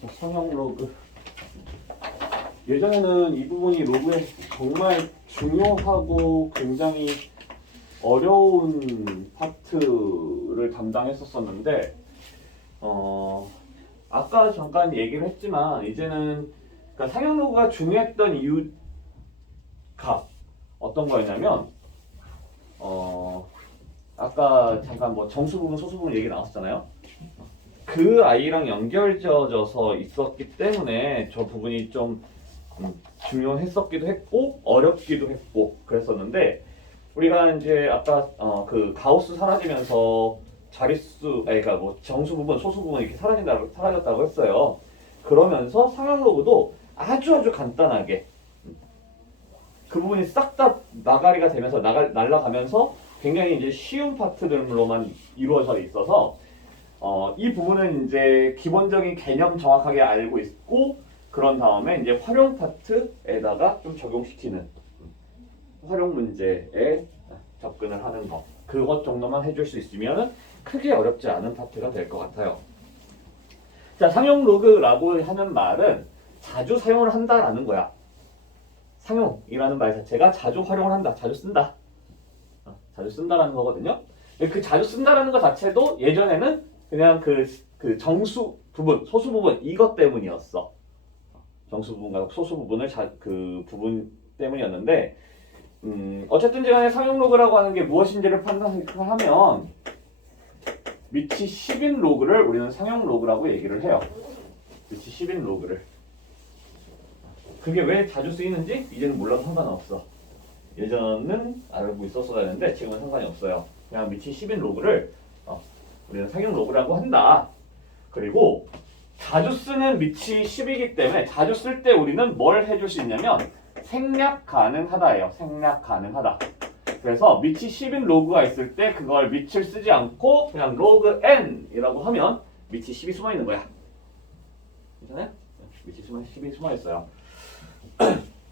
자, 성형 로그. 예전에는 이 부분이 로그에 정말 중요하고 굉장히 어려운 파트를 담당했었었는데 아까 잠깐 얘기를 했지만 이제는 그러니까 상형 로그가 중요했던 이유가 어떤 거였냐면 아까 잠깐 뭐 정수 부분, 소수 부분 얘기 나왔잖아요. 그 아이랑 연결지어져서 있었기 때문에 저 부분이 좀 중요했었기도 했고 어렵기도 했고 그랬었는데 우리가 이제 아까 그 가우스 사라지면서 자릿수, 그러니까 뭐 정수 부분, 소수 부분 이렇게 사라졌다고 했어요. 그러면서 상형 로그도 아주 간단하게 그 부분이 싹 다 나가리가 되면서 날아가면서 굉장히 이제 쉬운 파트들로만 이루어져 있어서 이 부분은 이제 기본적인 개념 정확하게 알고 있고 그런 다음에 이제 활용 파트에다가 좀 적용시키는 활용 문제에 접근을 하는 거 그것 정도만 해줄 수 있으면 크게 어렵지 않은 파트가 될 것 같아요. 자, 상용 로그라고 하는 말은 자주 사용을 한다라는 거야. 상용이라는 말 자체가 자주 활용을 한다, 자주 쓴다. 자주 쓴다라는 거거든요. 그 자주 쓴다라는 것 자체도 예전에는 그냥 그 정수 부분, 소수 부분 이것 때문이었어. 정수 부분과 소수 부분을 그 부분 때문이었는데 어쨌든 간에 상용 로그라고 하는 게 무엇인지를 판단하면 위치 10인 로그를 우리는 상용 로그라고 얘기를 해요. 위치 10인 로그를. 그게 왜 자주 쓰이는지 이제는 몰라도 상관없어. 예전은 알고 있었어야 되는데 지금은 상관이 없어요. 그냥 위치 10인 로그를 우리는 상용 로그라고 한다. 그리고 자주 쓰는 위치 10이기 때문에 자주 쓸 때 우리는 뭘 해줄 수 있냐면 생략 가능하다예요. 생략 가능하다. 그래서 위치 10인 로그가 있을 때 그걸 위치를 쓰지 않고 그냥 로그 n이라고 하면 위치 10이 숨어 있는 거야. 괜찮아요? 위치 10이 숨어 있어요.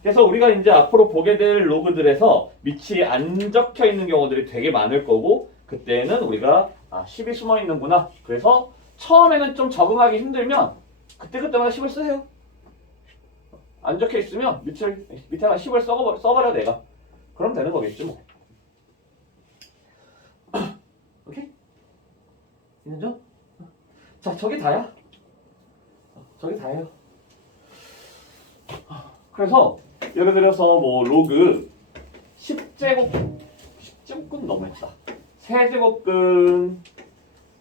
그래서 우리가 이제 앞으로 보게 될 로그들에서 위치 안 적혀 있는 경우들이 되게 많을 거고 그때는 우리가 10이 숨어 있는구나. 그래서 처음에는 좀 적응하기 힘들면 그때마다 10을 쓰세요. 안 적혀 있으면 밑에가 10을 써버려 내가. 그럼 되는 거겠죠 뭐. 오케이? 이해죠? 자, 저게 다야. 저게 다예요. 그래서 예를 들어서 뭐 로그 10제곱근 너무했다. 세제곱근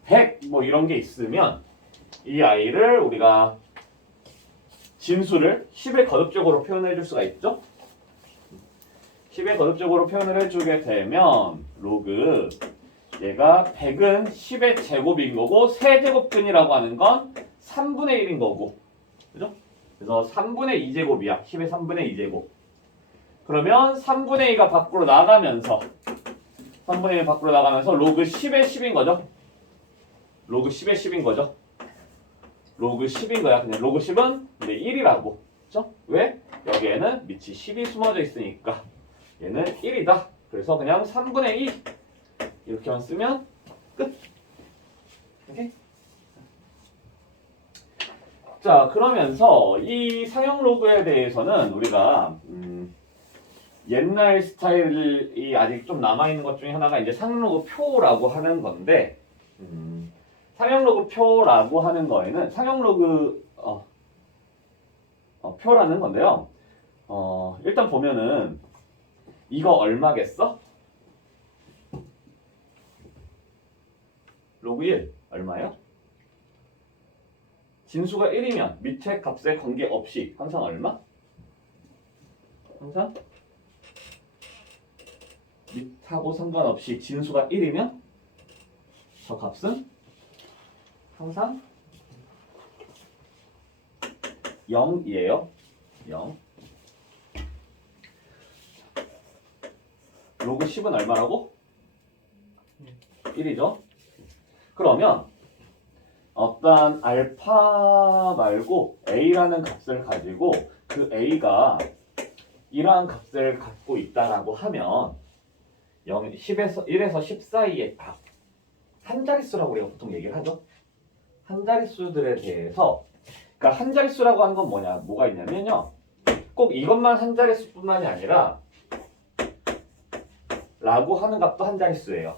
100 뭐 이런 게 있으면 이 아이를 우리가 진수를 10의 거듭적으로 표현해 줄 수가 있죠. 10의 거듭적으로 표현을 해주게 되면 로그 얘가 100은 10의 제곱인 거고 세제곱근이라고 하는 건 3분의 1인 거고 그죠? 그래서 3분의 2제곱이야. 10의 3분의 2제곱. 그러면 3분의 2가 밖으로 나가면서 3분의 1 밖으로 나가면서 로그 10의 10인 거죠. 로그 10의 10인 거죠. 로그 10인 거야. 그냥 로그 10은 이제 1이라고. 그렇죠? 왜? 여기에는 밑이 10이 숨어져 있으니까 얘는 1이다. 그래서 그냥 3분의 2 이렇게만 쓰면 끝. 오케이? 자, 그러면서 이 상형 로그에 대해서는 우리가 옛날 스타일이 아직 좀 남아있는 것 중에 하나가 이제 상형 로그 표라고 하는 건데 상형 로그 표라고 하는 거에는 상형 로그 표라는 건데요. 일단 보면은 이거 얼마겠어? 로그 1 얼마예요? 진수가 1이면 밑에 값에 관계없이 항상 얼마? 항상 밑하고 상관없이 진수가 1이면 저 값은 항상 0이에요. 0. 로그 10은 얼마라고? 1이죠. 그러면 어떤 알파 말고 a라는 값을 가지고 그 a가 이러한 값을 갖고 있다라고 하면 1에서 10 사이의 값, 한 자릿수라고 우리가 보통 얘기를 하죠. 한 자릿수들에 대해서 그러니까 한 자릿수라고 하는 건 뭐가 있냐면요. 꼭 이것만 한 자릿수뿐만이 아니라 라고 하는 값도 한 자릿수예요.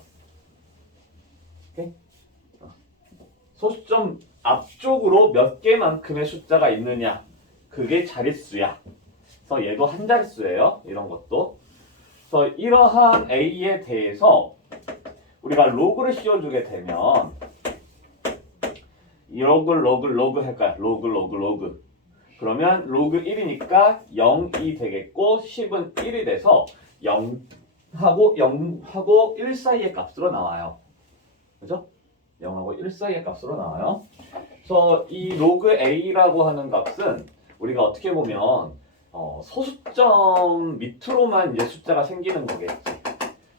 오케이? 소수점 앞쪽으로 몇 개만큼의 숫자가 있느냐, 그게 자릿수야. 그래서 얘도 한 자릿수예요. 이런 것도. 그래서 이러한 A에 대해서 우리가 로그를 씌워주게 되면 로그 할까요? 로그. 그러면 로그 1이니까 0이 되겠고 10은 1이 돼서 0하고 1 사이의 값으로 나와요. 그죠? 0하고 1 사이의 값으로 나와요. 그래서 이 로그 A라고 하는 값은 우리가 어떻게 보면 소수점 밑으로만 이제 숫자가 생기는 거겠지.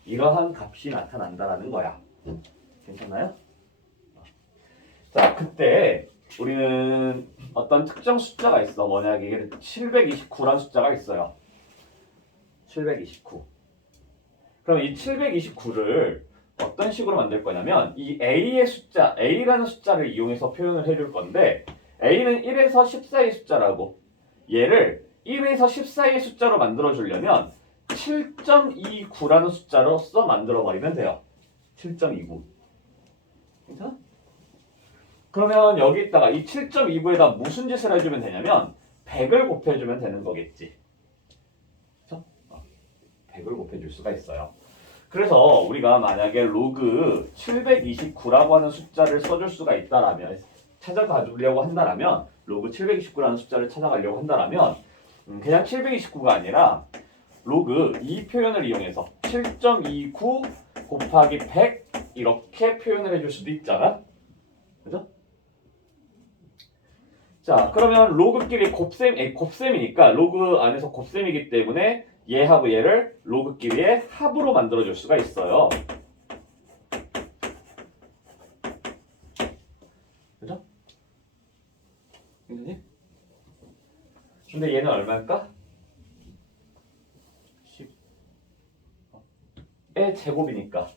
이러한 값이 나타난다라는 거야. 괜찮나요? 자, 그때 우리는 어떤 특정 숫자가 있어. 뭐냐, 이게 729라는 숫자가 있어요. 729. 그럼 이 729를 어떤 식으로 만들 거냐면 이 A의 숫자, A라는 숫자를 이용해서 표현을 해줄 건데 A는 1에서 10 사이의 숫자라고, 얘를 1에서 10 사이의 숫자로 만들어 주려면 7.29라는 숫자로서 만들어 버리면 돼요. 7.29. 괜찮아? 그러면 여기다가 이 7.29에다 무슨 짓을 해주면 되냐면 100을 곱해주면 되는 거겠지. 그렇죠? 100을 곱해줄 수가 있어요. 그래서 우리가 만약에 로그 729라고 하는 숫자를 써줄 수가 있다라면, 찾아가려고 한다라면, 로그 729라는 숫자를 찾아가려고 한다라면 그냥 729가 아니라 로그 이 표현을 이용해서 7.29 곱하기 100 이렇게 표현을 해줄 수도 있잖아. 그죠? 자, 그러면 로그끼리 곱셈이니까 로그 안에서 곱셈이기 때문에 얘하고 얘를 로그끼리의 합으로 만들어줄 수가 있어요. 그죠? 괜찮니? 근데 얘는 얼마일까? 10의 제곱이니까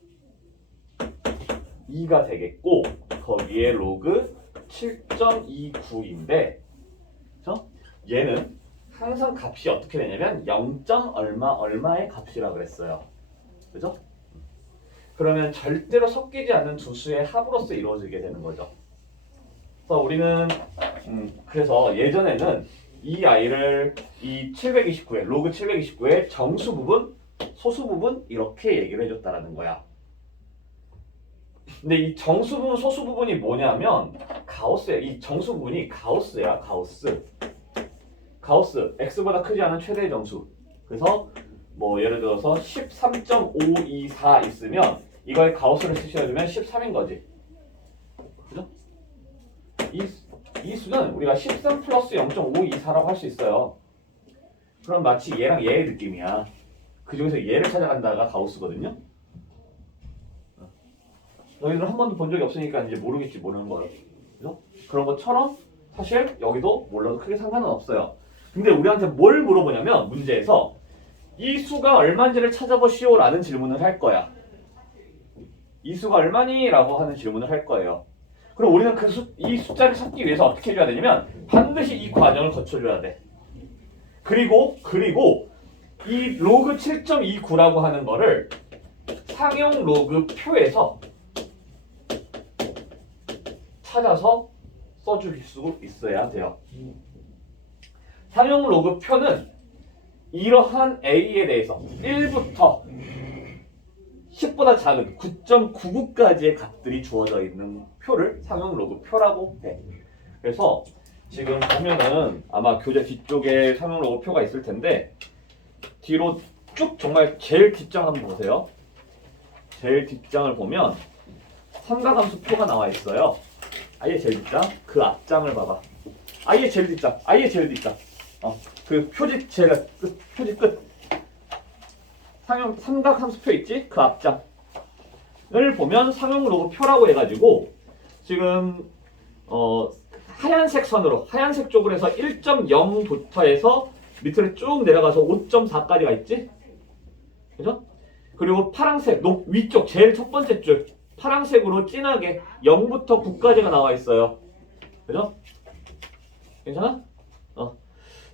2가 되겠고 거기에 로그 7.29인데 그렇죠? 얘는 항상 값이 어떻게 되냐면 0. 얼마의 값이라 그랬어요. 그죠? 그러면 절대로 섞이지 않는 두 수의 합으로서 이루어지게 되는 거죠. 그래서 우리는 그래서 예전에는 이 아이를 이 729의 로그 729의 정수 부분, 소수 부분 이렇게 얘기를 해줬다라는 거야. 근데 이 정수 부분, 소수 부분이 뭐냐면 가우스야. 이 정수 부분이 가우스야. 가우스. x보다 크지 않은 최대의 정수. 그래서 뭐 예를 들어서 13.524 있으면 이거에 가우스를 쓰셔주면 13인 거지. 그죠? 이 수는 우리가 13 플러스 0.524라고 할 수 있어요. 그럼 마치 얘랑 얘의 느낌이야. 그 중에서 얘를 찾아간다가 가우스거든요. 너희들은 한 번도 본 적이 없으니까 이제 모르겠지, 모르는 거예요. 그죠? 그런 것처럼 사실 여기도 몰라도 크게 상관은 없어요. 근데 우리한테 뭘 물어보냐면 문제에서 이 수가 얼마인지를 찾아보시오 라는 질문을 할 거야. 이 수가 얼마니? 라고 하는 질문을 할 거예요. 그럼 우리는 이 숫자를 찾기 위해서 어떻게 해줘야 되냐면 반드시 이 과정을 거쳐줘야 돼. 그리고 이 로그 7.29라고 하는 거를 상용 로그 표에서 찾아서 써줄 수 있어야 돼요. 상용 로그 표는 이러한 A에 대해서 1부터 10보다 작은 9.99까지의 값들이 주어져 있는 표를 상용 로그 표라고 해. 그래서 지금 보면은 아마 교재 뒤쪽에 상용 로그 표가 있을 텐데 뒤로 쭉 정말 제일 뒷장 한번 보세요. 제일 뒷장을 보면 삼각함수 표가 나와 있어요. 아예 제일 뒷장, 그 앞장을 봐봐. 아예 제일 뒷장. 그 표지 제일 끝, 표지 끝. 삼각함수표 있지? 그 앞장을 보면 상용 로그 표라고 해가지고 지금 하얀색 선으로 하얀색 쪽으로 해서 1.0부터 해서 밑으로 쭉 내려가서 5.4까지가 있지? 그죠? 그리고 파란색 위쪽 제일 첫 번째 줄 파란색으로 진하게 0부터 9까지가 나와 있어요. 그죠? 괜찮아?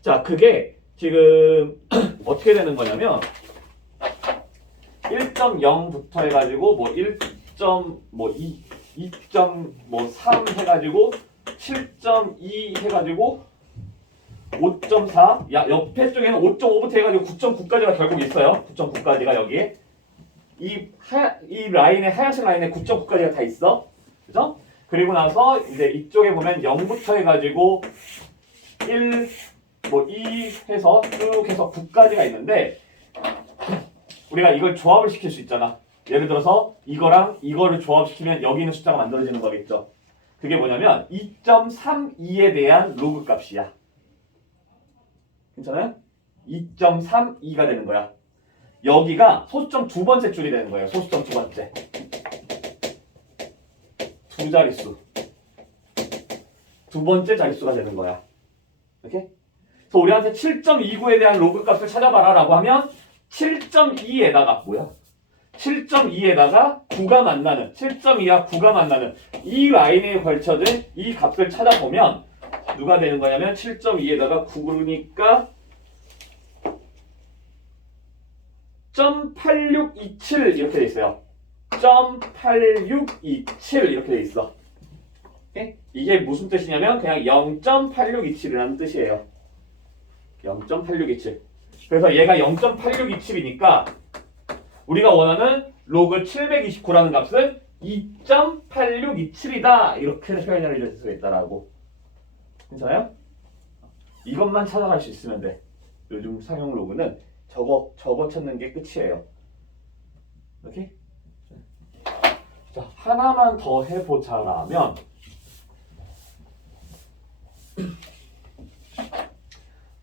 자, 그게 지금 어떻게 되는 거냐면 1.0부터 해가지고 뭐 1.2, 2.3 해가지고 7.2 해가지고 5.4, 옆에 쪽에는 5.5부터 해가지고 9.9까지가 결국 있어요. 9.9까지가 여기에 이 라인에 하얀색 라인에 9.9까지가 다 있어. 그죠? 그리고 나서 이제 이쪽에 보면 0부터 해가지고 1, 뭐 2 해서 쭉 해서 9까지가 있는데 우리가 이걸 조합을 시킬 수 있잖아. 예를 들어서 이거랑 이거를 조합시키면 여기 있는 숫자가 만들어지는 거겠죠. 그게 뭐냐면 2.32에 대한 로그 값이야. 괜찮아요? 2.32가 되는 거야. 여기가 소수점 두 번째 줄이 되는 거예요. 소수점 두 번째. 두 자릿수. 두 번째 자릿수가 되는 거야. 이렇게? 그래서 우리한테 7.29에 대한 로그 값을 찾아봐라 라고 하면 7.2에다가 뭐야? 7.2에다가 9가 만나는 7.2와 9가 만나는 이 라인에 걸쳐진 이 값을 찾아보면 누가 되는 거냐면 7.2에다가 9니까 0.8627 이렇게 돼 있어요. 0.8627 이렇게 돼 있어. 오케이? 이게 무슨 뜻이냐면 그냥 0.8627이라는 뜻이에요. 0.8627. 그래서 얘가 0.8627이니까 우리가 원하는 로그 729라는 값은 2.8627이다. 이렇게 표현을 해줄 수 있다라고. 괜찮아요? 이것만 찾아갈 수 있으면 돼. 요즘 상용 로그는 저거 찾는 게 끝이에요. 오케이? 자, 하나만 더 해보자라면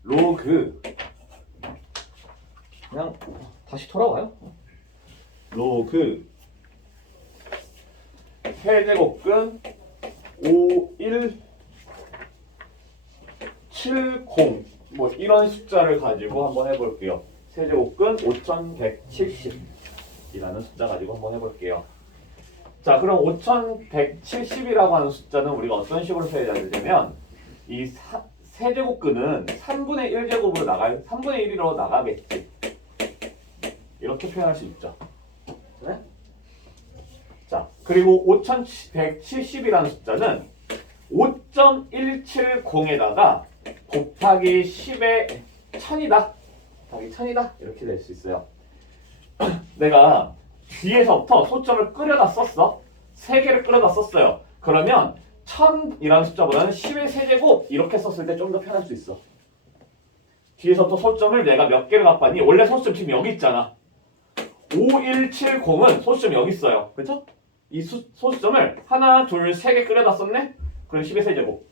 로그 그냥 다시 돌아와요. 로그 세제곱근 5170 뭐 이런 숫자를 가지고 한번 해볼게요. 세제곱근 5170이라는 숫자 가지고 한번 해볼게요. 자, 그럼 5170이라고 하는 숫자는 우리가 어떤 식으로 표현해야 되냐면 이 세제곱근은 3분의 1제곱으로 3분의 1으로 나가겠지. 이렇게 표현할 수 있죠. 네? 자, 그리고 5170이라는 숫자는 5.170에다가 곱하기 10의 1000이다. 곱하기 1000이다. 이렇게 될 수 있어요. 내가 뒤에서부터 소점을 끌어다 썼어. 3개를 끌어다 썼어요. 그러면 1000이라는 숫자보다는 10의 세제곱 이렇게 썼을 때 좀 더 편할 수 있어. 뒤에서부터 소점을 내가 몇 개를 갖고 왔니? 원래 소점 지금 여기 있잖아. 5170은 소수점 여기 있어요. 그렇죠? 이 소수점을 하나, 둘, 세 개 끌어다 썼네? 그럼 10의 세제곱.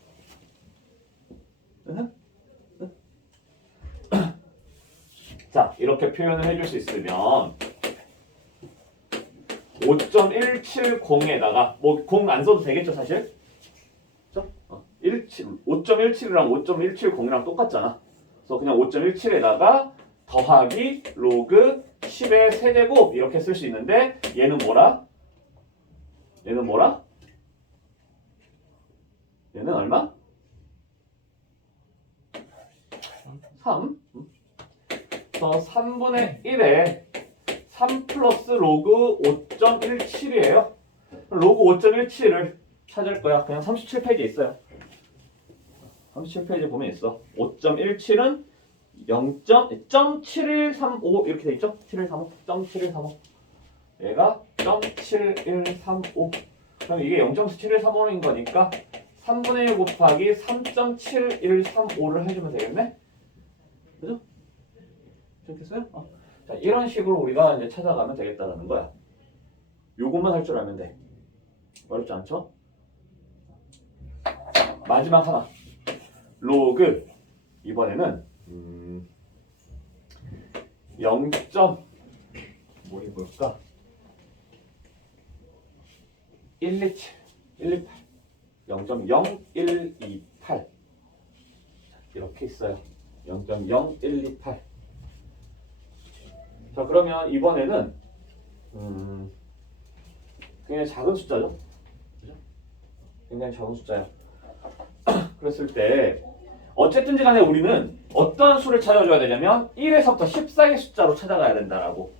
자, 이렇게 표현을 해줄 수 있으면 5.170에다가 뭐 0 안 써도 되겠죠, 사실? 그렇죠? 5.17이랑 5.170이랑 똑같잖아. 그래서 그냥 5.17에다가 더하기 로그 10의 세제곱 이렇게 쓸 수 있는데 얘는 뭐라? 얘는 뭐라? 얘는 얼마? 3. 그래서 3분의 1에 3 플러스 로그 5.17이에요. 로그 5.17을 찾을 거야. 그냥 37페이지에 있어요. 37페이지에 보면 있어. 5.17은 0.7135 이렇게 돼 있죠? 7135, 0.7135. 얘가 0.7135. 그럼 이게 0.7135인 거니까 3분의 1 곱하기 3.7135를 해주면 되겠네? 그죠? 좋겠어요? 자, 이런 식으로 우리가 이제 찾아가면 되겠다라는 거야. 요것만 할 줄 알면 돼. 어렵지 않죠? 마지막 하나. 로그. 이번에는 0. 뭐 해볼까? 127, 128, 0.0128 이렇게 있어요. 0.0128. 자, 그러면 이번에는 굉장히 작은 숫자죠? 그죠? 굉장히 작은 숫자야. 그랬을 때 어쨌든지 간에 우리는 어떠한 수를 찾아줘야 되냐면 1에서부터 10 사이의 숫자로 찾아가야 된다라고.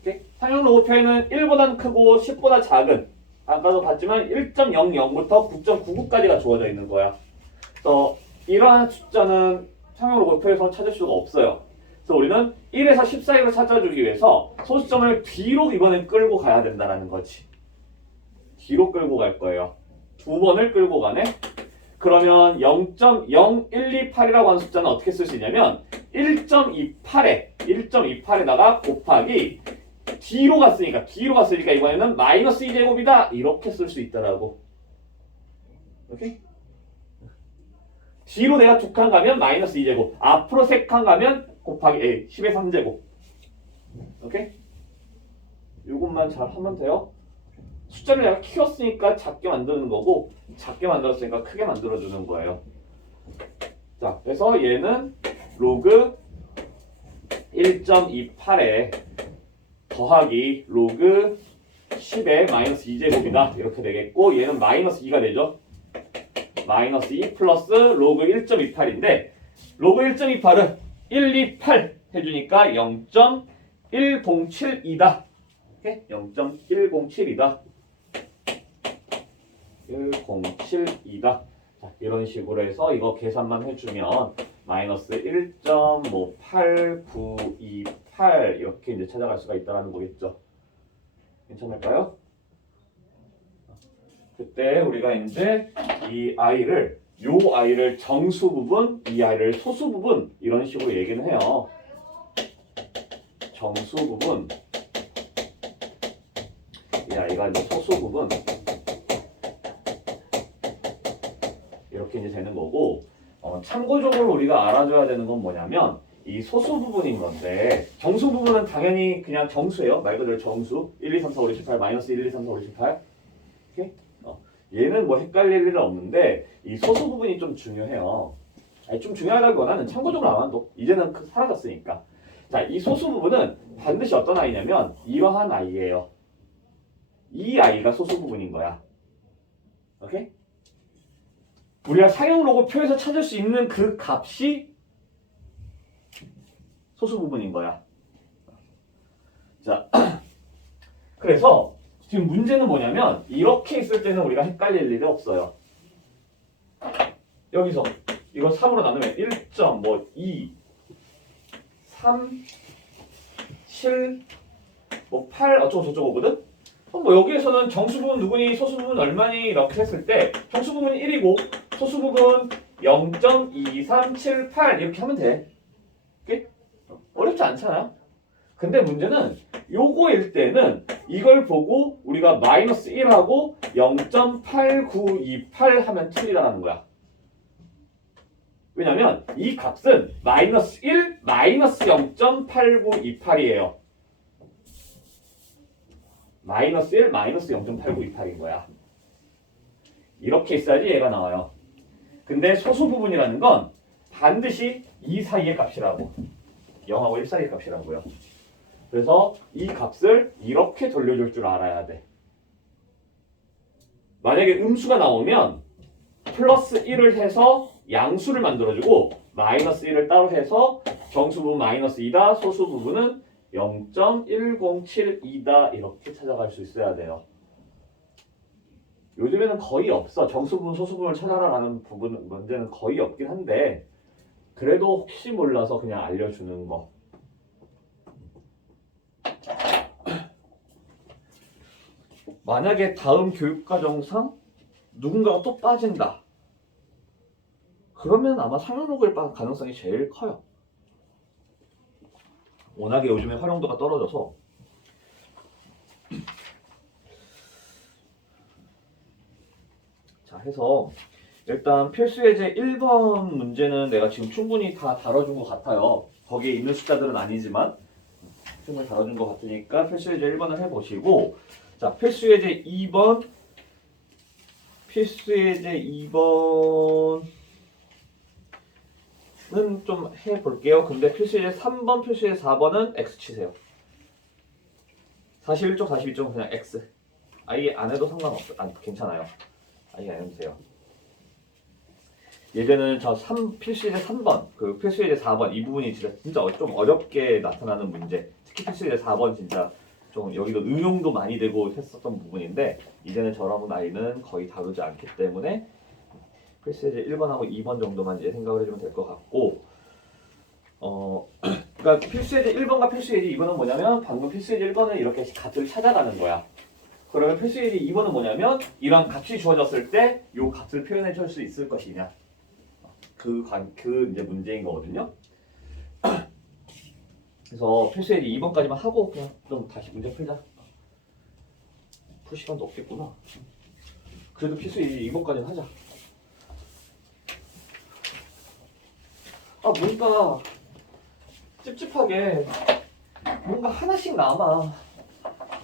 오케이? 상형 로고표에는 1보다는 크고 10보다 작은, 아까도 봤지만 1.00부터 9.99까지가 주어져 있는 거야. 그래서 이러한 숫자는 상형 로고표에서 찾을 수가 없어요. 그래서 우리는 1에서 10 사이로 찾아주기 위해서 소수점을 뒤로 이번엔 끌고 가야 된다는 거지. 뒤로 끌고 갈 거예요. 두 번을 끌고 가네. 그러면 0.0128이라고 하는 숫자는 어떻게 쓸 수 있냐면 1.28에다가 곱하기 뒤로 갔으니까 이번에는 마이너스 2제곱이다 이렇게 쓸 수 있다라고. 오케이? 뒤로 내가 두 칸 가면 마이너스 2제곱, 앞으로 세 칸 가면 곱하기 10의 3제곱. 오케이? 이것만 잘 하면 돼요. 숫자를 내가 키웠으니까 작게 만드는 거고, 작게 만들었으니까 크게 만들어주는 거예요. 자, 그래서 얘는 로그 1.28에 더하기 로그 10의 마이너스 2제곱이다 이렇게 되겠고, 얘는 마이너스 2가 되죠. 마이너스 2 플러스 로그 1.28인데 로그 1.28은 128 해주니까 0.107이다. 0.107이다. 107이다. 자, 이런 식으로 해서 이거 계산만 해주면 마이너스 1.8928 이렇게 이제 찾아갈 수가 있다는 거겠죠. 괜찮을까요? 그때 우리가 이제 이 아이를 정수 부분, 이 아이를 소수 부분 이런 식으로 얘기는 해요. 정수 부분, 이 아이가 이제 소수 부분 이렇게 이제 되는 거고, 참고적으로 우리가 알아줘야 되는 건 뭐냐면 이 소수 부분인 건데, 정수 부분은 당연히 그냥 정수예요. 말 그대로 정수. 1, 2, 3, 4, 5, 6, 18 마이너스 1, 2, 3, 4, 5, 6, 18. 오케이? 얘는 뭐 헷갈릴 일은 없는데 이 소수 부분이 좀 중요해요. 아니, 좀 중요하다기보다는 참고적으로 안 한도. 이제는 사라졌으니까. 자, 이 소수 부분은 반드시 어떤 아이냐면 이러한 아이예요. 이 아이가 소수 부분인 거야. 오케이? 우리가 상형 로고표에서 찾을 수 있는 그 값이 소수 부분인 거야. 자, 그래서 지금 문제는 뭐냐면 이렇게 있을 때는 우리가 헷갈릴 일이 없어요. 여기서 이거 3으로 나누면 1.2 3 7 8 어쩌고 저쩌고거든? 뭐 여기에서는 정수 부분 누구니 소수 부분 얼마니 이렇게 했을 때 정수 부분이 1이고 소수 부분 0.2378 이렇게 하면 돼. 오케이? 어렵지 않잖아요? 근데 문제는 요거일 때는 이걸 보고 우리가 마이너스 1하고 0.8928 하면 틀리다라는 거야. 왜냐면 이 값은 마이너스 1, 마이너스 0.8928이에요. 마이너스 1, 마이너스 0.8928인 거야. 이렇게 있어야지 얘가 나와요. 근데 소수 부분이라는 건 반드시 이 사이의 값이라고. 0하고 1 사이의 값이라고요. 그래서 이 값을 이렇게 돌려줄 줄 알아야 돼. 만약에 음수가 나오면 플러스 1을 해서 양수를 만들어주고 마이너스 1을 따로 해서 정수 부분 마이너스 2다, 소수 부분은 0.1072다 이렇게 찾아갈 수 있어야 돼요. 요즘에는 거의 없어. 정수 부분, 소수 부분을 찾아가는 부분 문제는 거의 없긴 한데 그래도 혹시 몰라서 그냥 알려주는 거. 만약에 다음 교육과정상 누군가가 또 빠진다. 그러면 아마 상용록일 가능성이 제일 커요. 워낙에 요즘에 활용도가 떨어져서. 자, 해서 일단 필수예제 1번 문제는 내가 지금 충분히 다 다뤄준 것 같아요. 거기에 있는 숫자들은 아니지만 충분히 다뤄준 것 같으니까 필수예제 1번을 해보시고, 자, 필수예제 2번 는 좀 해볼게요. 근데 필수예제 3번, 필수예제 4번은 X 치세요. 41쪽, 42쪽은 그냥 X. 아예 안 해도 상관없어요. 괜찮아요. 아예 안 해도 돼요. 예제는 저 필수 예제 3번, 그 필수 예제 4번 이 부분이 진짜 좀 어렵게 나타나는 문제. 특히 필수 예제 4번 진짜 좀 여기도 응용도 많이 되고 했었던 부분인데 이제는 저런 아이는 거의 다루지 않기 때문에 필수 예제 1번하고 2번 정도만 이제 생각을 해주면 될 것 같고 그러니까 필수 예제 1번과 필수 예제 2번은 뭐냐면 방금 필수 예제 1번은 이렇게 값을 찾아가는 거야. 그러면 필수 예제 2번은 뭐냐면 이런 값이 주어졌을 때 이 값을 표현해 줄 수 있을 것이냐. 그 이제 문제인 거거든요. 그래서 필수 예제 2번까지만 하고 그냥 좀 다시 문제 풀자. 풀 시간도 없겠구나. 그래도 필수 예제 2번까지는 하자. 뭔가 찝찝하게 뭔가 하나씩 남아.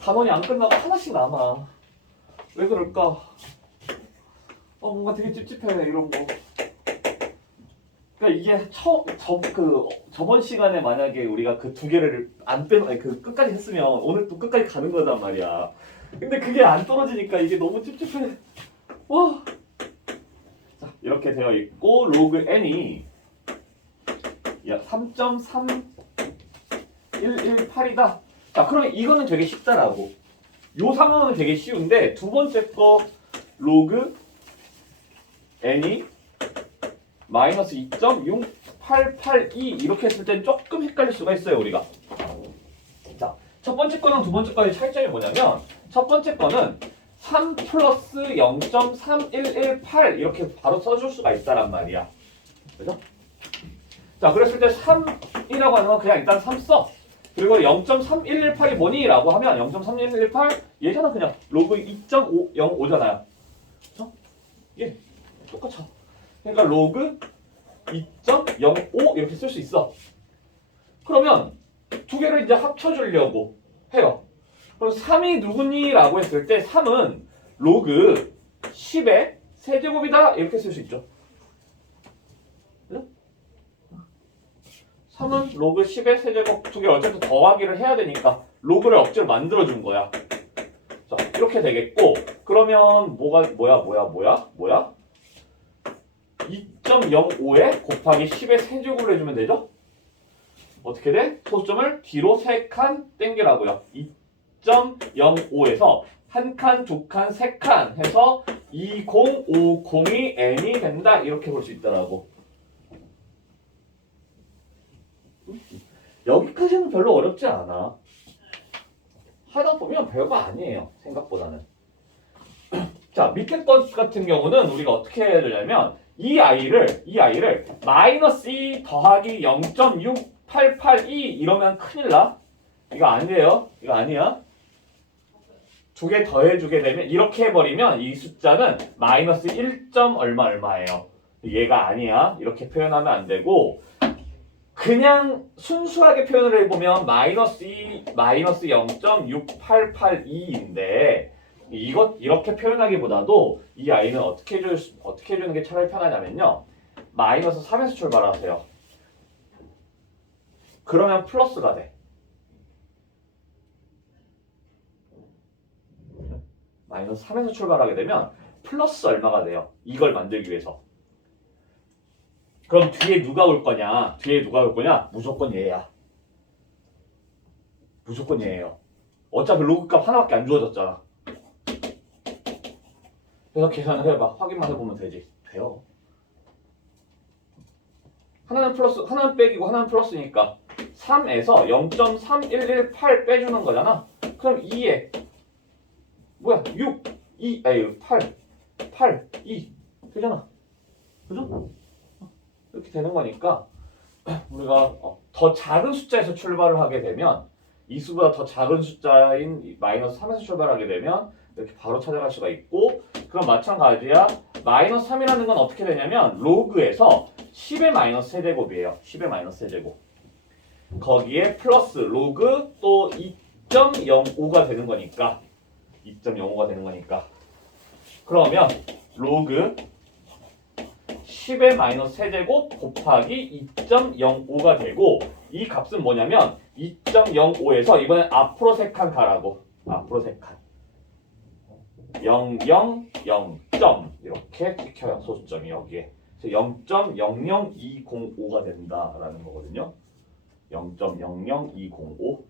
단원이 안 끝나고 하나씩 남아. 왜 그럴까? 뭔가 되게 찝찝해 이런 거. 그러니까 이게 저번 시간에 만약에 우리가 그 두 개를 안 아니 그 끝까지 했으면 오늘 또 끝까지 가는 거단 말이야. 근데 그게 안 떨어지니까 이게 너무 찝찝해. 와. 자, 이렇게 되어 있고 로그 n이 3.3118이다. 자, 그러면 이거는 되게 쉽다라고. 요 상황은 되게 쉬운데 두 번째 거 로그 n이 마이너스 2.6882 이렇게 했을 땐 조금 헷갈릴 수가 있어요 우리가. 자, 첫 번째 거랑 두 번째 거의 차이점이 뭐냐면 첫 번째 거는 3 플러스 0.3118 이렇게 바로 써줄 수가 있다란 말이야. 그죠? 자, 그랬을 때 3이라고 하면 그냥 일단 3 써. 그리고 0.3118이 뭐니? 라고 하면 0.3118 얘잖아 그냥 로그 2.05잖아요. 그죠? 예, 똑같아. 그러니까 로그 2.05 이렇게 쓸 수 있어. 그러면 두 개를 이제 합쳐주려고 해요. 그럼 3이 누구니? 라고 했을 때 3은 로그 10의 세제곱이다 이렇게 쓸 수 있죠. 그죠? 3은 로그 10의 세제곱 두 개 어쨌든 더하기를 해야 되니까 로그를 억지로 만들어준 거야. 자, 이렇게 되겠고 그러면 뭐야? 2.05에 곱하기 10의 세제곱을 해주면 되죠? 어떻게 돼? 소수점을 뒤로 3칸 땡기라고요. 2.05에서 1칸, 2칸, 3칸 해서 2050이 n이 된다. 이렇게 볼 수 있다라고. 여기까지는 별로 어렵지 않아. 하다 보면 별거 아니에요. 생각보다는. 자, 밑에 것 같은 경우는 우리가 어떻게 해야 되냐면 이 아이를 마이너스 2 더하기 0.6882 이러면 큰일 나. 이거 아니에요. 이거 아니야. 두 개 더해주게 되면 이렇게 해버리면 이 숫자는 마이너스 1. 얼마예요. 얘가 아니야. 이렇게 표현하면 안 되고 그냥 순수하게 표현을 해보면 마이너스 0.6882인데 이렇게 표현하기보다도 이 아이는 어떻게 해주는 게 차라리 편하냐면요. 마이너스 3에서 출발하세요. 그러면 플러스가 돼. 마이너스 3에서 출발하게 되면 플러스 얼마가 돼요? 이걸 만들기 위해서. 그럼 뒤에 누가 올 거냐? 무조건 얘야. 무조건 얘예요. 어차피 로그 값 하나밖에 안 주어졌잖아. 그래서 계산을 해봐. 확인만 해보면 되지. 돼요. 하나는 플러스, 하나는 빼기고 하나는 플러스니까 3에서 0.3118 빼주는 거잖아. 그럼 2에 6, 8, 2 되잖아. 그죠? 이렇게 되는 거니까 우리가 더 작은 숫자에서 출발을 하게 되면 이 수보다 더 작은 숫자인 마이너스 3에서 출발하게 되면 이렇게 바로 찾아갈 수가 있고 그럼 마찬가지야. 마이너스 3이라는 건 어떻게 되냐면 로그에서 10의 마이너스 세제곱이에요. 10의 마이너스 세제곱. 거기에 플러스 로그 또 2.05가 되는 거니까 2.05가 되는 거니까 그러면 로그 10의 마이너스 세제곱 곱하기 2.05가 되고 이 값은 뭐냐면 2.05에서 이번엔 앞으로 3칸 가라고. 앞으로 3칸 0, 0, 0점 이렇게 찍혀요. 소수점이 여기에. 0.00205가 된다라는 거거든요. 0.00205.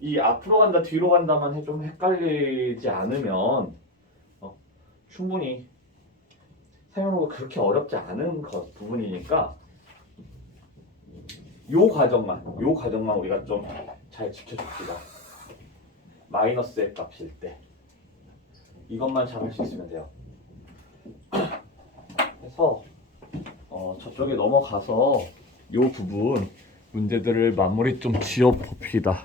이 앞으로 간다 뒤로 간다만 좀 헷갈리지 않으면 충분히 사용하기가 그렇게 어렵지 않은 부분이니까 요 과정만 우리가 좀 잘 지켜줍시다. 마이너스의 값일 때 이것만 잘 할 수 있으면 돼요. 그래서 저쪽에 넘어가서 요 부분 문제들을 마무리 좀 지어 봅시다.